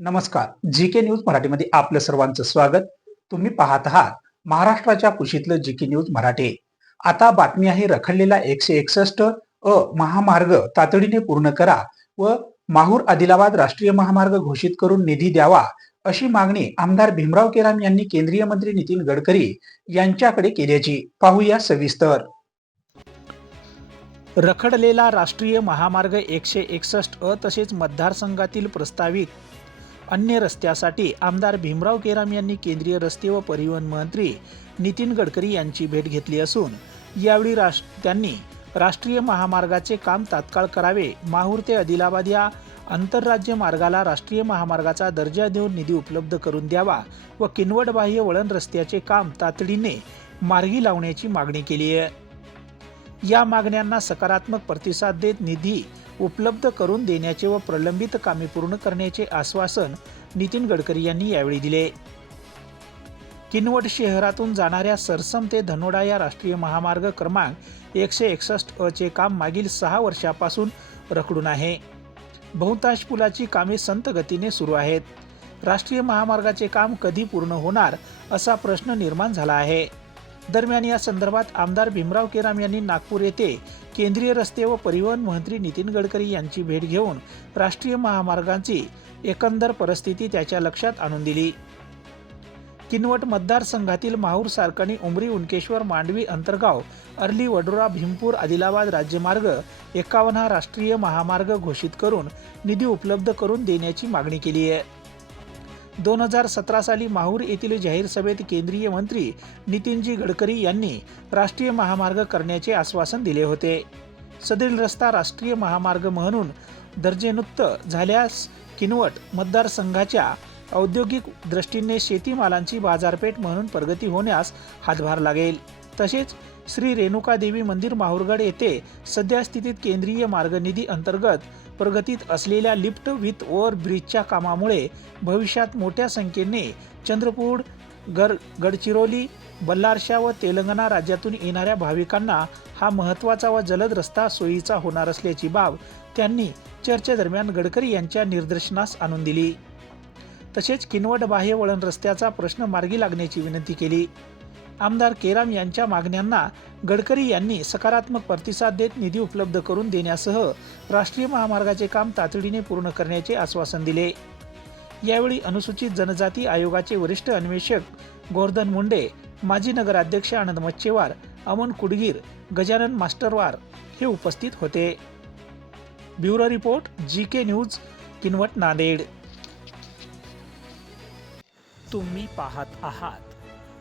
नमस्कार. जी K news मराठीमध्ये आपलं सर्वांचं स्वागत. तुम्ही पाहत आहात महाराष्ट्राच्या कुशीतलं जी के न्यूज मराठी. आता बातमी आहे रखडलेला एकशे एकसष्ट अ महामार्ग तातडीने पूर्ण करा व माहूर आदिलाबाद राष्ट्रीय महामार्ग घोषित करून निधी द्यावा अशी मागणी आमदार भीमराव केराम यांनी केंद्रीय मंत्री नितीन गडकरी यांच्याकडे केल्याची. पाहूया सविस्तर. रखडलेला राष्ट्रीय महामार्ग एकशे एकसष्ट अ तसेच मतदारसंघातील प्रस्तावित अन्य रस्त्यासाठी आमदार भीमराव केराम यांनी केंद्रीय रस्ते व परिवहन मंत्री नितीन गडकरी यांची भेट घेतली असून यावेळी राष त्यांनी राष्ट्रीय महामार्गाचे काम तात्काळ करावे माहूर ते आदिलाबाद या आंतरराज्य मार्गाला राष्ट्रीय महामार्गाचा दर्जा देऊन निधी उपलब्ध करून द्यावा व किनवट बाह्य वळण रस्त्याचे काम तातडीने मार्गी लावण्याची मागणी केली आहे. या मागण्यांना सकारात्मक प्रतिसाद देत निधी उपलब्ध करून देण्याचे व प्रलंबित कामे पूर्ण करण्याचे आश्वासन नितीन गडकरी यांनी यावेळी दिले. किनवट शहरातून जाणाऱ्या सरसम ते धनोडा या राष्ट्रीय महामार्ग क्रमांक एकशे एकसष्ट अ चे काम मागील सहा वर्षापासून रखडून आहे. बहुतांश पुलाची कामे संत गतीने सुरू आहेत. राष्ट्रीय महामार्गाचे काम कधी पूर्ण होणार असा प्रश्न निर्माण झाला आहे. दरम्यान या संदर्भात आमदार भीमराव केराम यांनी नागपूर येथे केंद्रीय रस्ते व परिवहन मंत्री नितीन गडकरी यांची भेट घेऊन राष्ट्रीय महामार्गांची एकंदर परिस्थिती त्याच्या लक्षात आणून दिली. किनवट मतदारसंघातील माहूर सारकणी उमरी उनकेश्वर मांडवी अंतरगाव अर्ली वडोरा भीमपूर आदिलाबाद राज्यमार्ग एकावन्न हा राष्ट्रीय महामार्ग घोषित करून निधी उपलब्ध करून देण्याची मागणी केली आहे. दोन हजार सतरा साली माहूर येथील जाहीर सभेत केंद्रीय मंत्री नितीनजी गडकरी यांनी राष्ट्रीय महामार्ग करण्याचे आश्वासन दिले होते. सदरील रस्ता राष्ट्रीय महामार्ग म्हणून दर्जेनुक्त झाल्यास किनवट मतदारसंघाच्या औद्योगिक दृष्टीने शेतीमालांची बाजारपेठ म्हणून प्रगती होण्यास हातभार लागेल. तसेच श्री रेणुका देवी मंदिर माहूरगड येथे सध्या स्थितीत केंद्रीय मार्गनिधी अंतर्गत प्रगतीत असलेल्या लिफ्ट विथ ओव्हर ब्रिजच्या कामामुळे भविष्यात मोठ्या संख्येने चंद्रपूर गर गडचिरोली बल्लारशा व तेलंगणा राज्यातून येणाऱ्या भाविकांना हा महत्त्वाचा व जलद रस्ता सोयीचा होणार असल्याची बाब त्यांनी चर्चेदरम्यान गडकरी यांच्या निदर्शनास आणून दिली. तसेच किनवट बाह्य वळण रस्त्याचा प्रश्न मार्गी लागण्याची विनंती केली. आमदार केराम यांच्या मागण्यांना गडकरी यांनी सकारात्मक प्रतिसाद देत निधी उपलब्ध करून देण्यासह राष्ट्रीय महामार्गाचे काम तातडीने पूर्ण करण्याचे आश्वासन दिले. यावेळी अनुसूचित जनजाती आयोगाचे वरिष्ठ अन्वेषक गोर्धन मुंडे माजी नगराध्यक्ष आनंद मच्छेवार अमन कुडगीर गजानन मास्टरवार हे उपस्थित होते. Bureau report G K News Kinwat Nanded. तुम्ही पाहत आहात.